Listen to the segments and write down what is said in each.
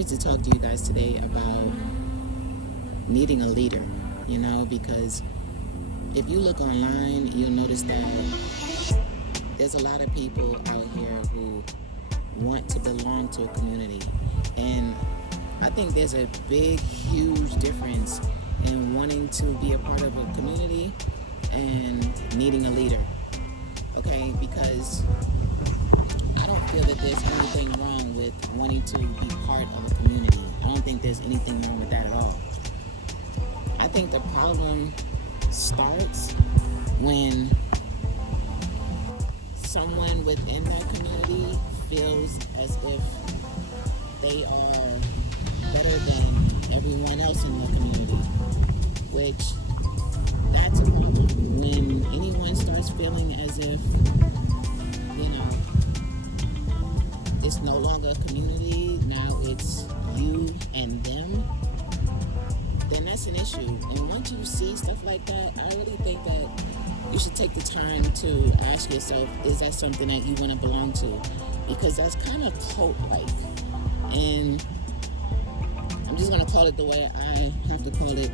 wanted to talk to you guys today about needing a leader, because if you look online, you'll notice that there's a lot of people out here who want to belong to a community. And I think there's a big, huge difference in wanting to be a part of a community and needing a leader. Okay, because I don't feel that there's anything wrong with wanting to be part of a community. I don't think there's anything wrong with that at all. I think the problem starts when someone within that community feels as if they are better than everyone else in the community, which that's a problem. When anyone starts feeling as if, it's no longer a community, now it's you and them, then that's an issue. And once you see stuff like that, I really think that you should take the time to ask yourself, is that something that you want to belong to? Because that's kind of cult-like. And I'm just going to call it the way I have to call it.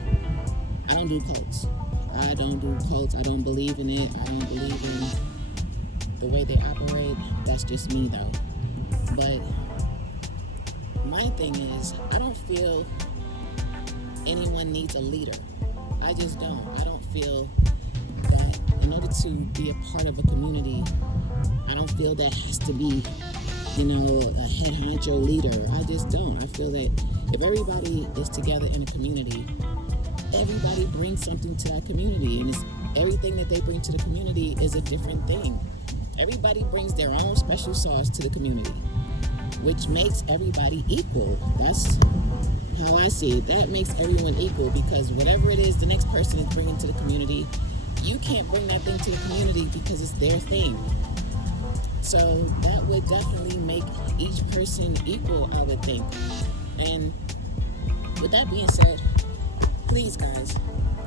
I don't do cults. I don't don't believe in it. I don't believe in the way they operate. That's just me, though. But my thing is, I don't feel anyone needs a leader. I just don't. I don't feel that in order to be a part of a community, I don't feel that has to be, a head honcho leader. I just don't. I feel that if everybody is together in a community, everybody brings something to that community, and everything that they bring to the community is a different thing. Everybody brings their own special sauce to the community, which makes everybody equal. That's how I see it. That makes everyone equal, because whatever it is the next person is bringing to the community, you can't bring that thing to the community because it's their thing. So that would definitely make each person equal, I would think. And with that being said, please guys,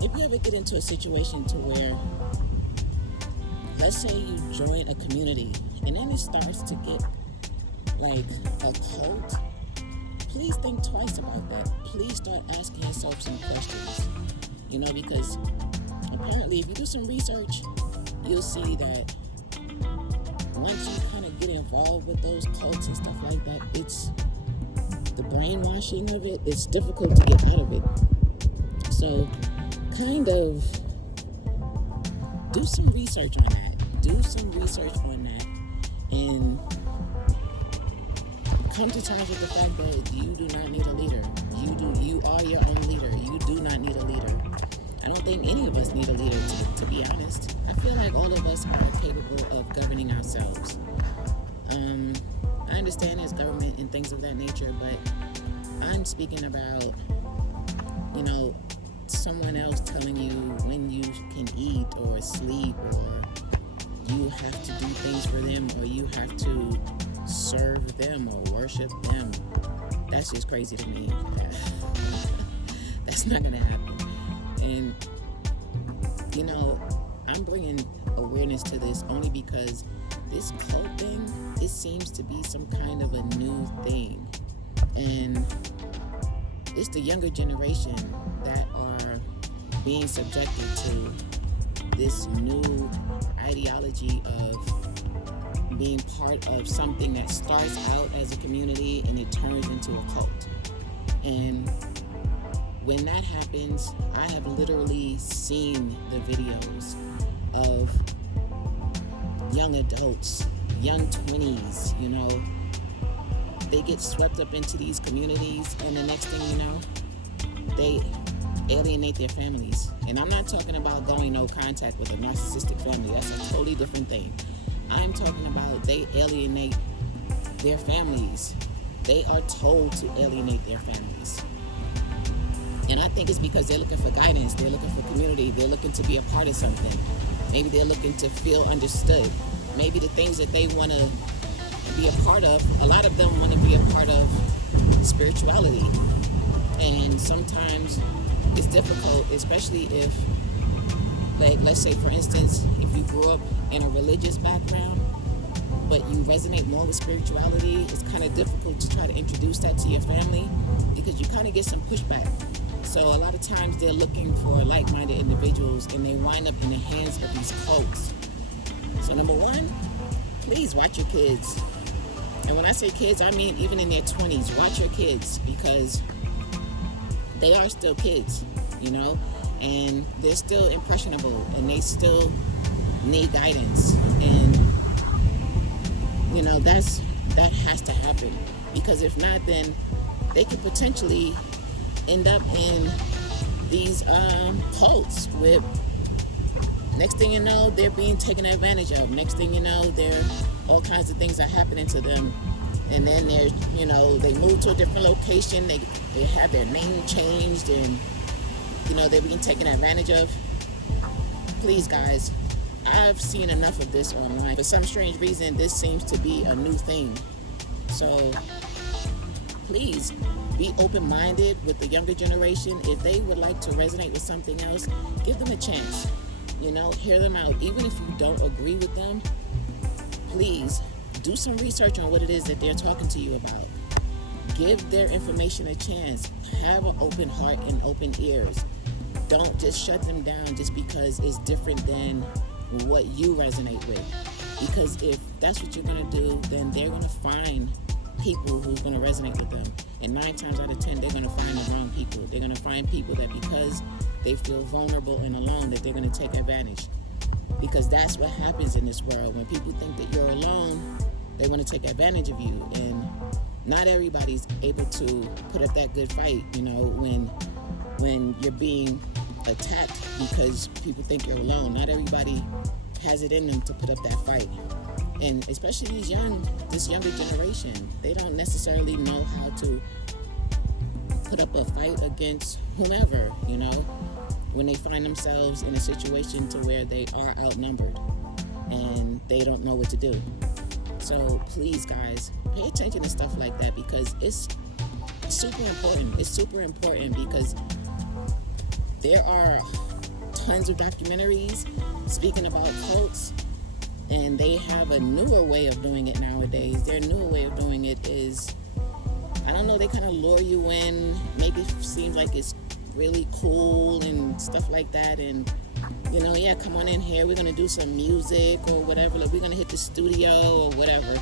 if you ever get into a situation to where, let's say you join a community and then it starts to get like a cult, please think twice about that. Please start asking yourself some questions, because apparently if you do some research, you'll see that once you kind of get involved with those cults and stuff like that, it's the brainwashing of it, it's difficult to get out of it. So kind of do some research on that. And come to terms with the fact that you do not need a leader. You are your own leader. You do not need a leader. I don't think any of us need a leader, to be honest. I feel like all of us are capable of governing ourselves. I understand there's government and things of that nature, but I'm speaking about, someone else telling you when you can eat or sleep, or you have to do things for them, or you have to serve them or worship them. That's just crazy to me. That's not gonna happen. And I'm bringing awareness to this only because this cult thing, it seems to be some kind of a new thing, and it's the younger generation that are being subjected to this new ideology of being part of something that starts out as a community and it turns into a cult. And when that happens, I have literally seen the videos of young adults, young 20s, they get swept up into these communities, and the next thing you know, they alienate their families. And I'm not talking about going no contact with a narcissistic family. That's a totally different thing. I'm talking about they alienate their families. They are told to alienate their families. And I think it's because they're looking for guidance. They're looking for community. They're looking to be a part of something. Maybe they're looking to feel understood. Maybe the things that they want to be a part of, a lot of them want to be a part of spirituality. And sometimes it's difficult, especially if, like, let's say, for instance, if you grew up in a religious background, but you resonate more with spirituality, it's kind of difficult to try to introduce that to your family because you kind of get some pushback. So a lot of times they're looking for like-minded individuals and they wind up in the hands of these cults. So number one, please watch your kids. And when I say kids, I mean even in their 20s. Watch your kids because they are still kids, you know, and they're still impressionable and they still need guidance. And, you know, that has to happen because if not, then they could potentially end up in these cults with, next thing you know, they're being taken advantage of. Next thing you know, all kinds of things are happening to them. And then they're, you know, they move to a different location. They have their name changed and, you know, they're being taken advantage of. Please, guys, I've seen enough of this online. For some strange reason, this seems to be a new thing. So please be open-minded with the younger generation. If they would like to resonate with something else, give them a chance. You know, hear them out. Even if you don't agree with them, please do some research on what it is that they're talking to you about. Give their information a chance. Have an open heart and open ears. Don't just shut them down just because it's different than what you resonate with. Because if that's what you're going to do, then they're going to find people who's going to resonate with them. And 9 times out of 10, they're going to find the wrong people. They're going to find people that because they feel vulnerable and alone, that they're going to take advantage. Because that's what happens in this world. When people think that you're alone, they want to take advantage of you. And not everybody's able to put up that good fight, you know, when you're being attacked because people think you're alone. Not everybody has it in them to put up that fight. And especially this younger generation, they don't necessarily know how to put up a fight against whomever, you know, when they find themselves in a situation to where they are outnumbered and they don't know what to do. So please, guys, pay attention to stuff like that because it's super important. It's super important because there are tons of documentaries speaking about cults, and they have a newer way of doing it nowadays. Their newer way of doing it is, I don't know, they kind of lure you in, make it seem like it's really cool and stuff like that. And, you know, yeah, come on in here, we're going to do some music or whatever. Like, we're going to hit the studio or whatever.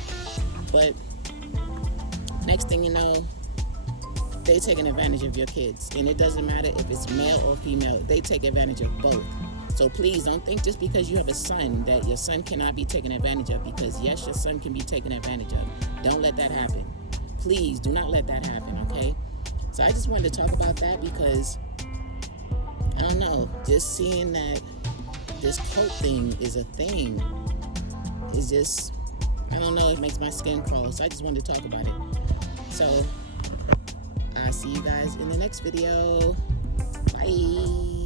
But next thing you know, they taking advantage of your kids. And it doesn't matter if it's male or female. They take advantage of both. So please don't think just because you have a son that your son cannot be taken advantage of, because yes, your son can be taken advantage of. Don't let that happen. Please do not let that happen, okay? So I just wanted to talk about that because, I don't know, just seeing that this cult thing is a thing is just, I don't know, it makes my skin crawl. So I just wanted to talk about it. So I'll see you guys in the next video. Bye.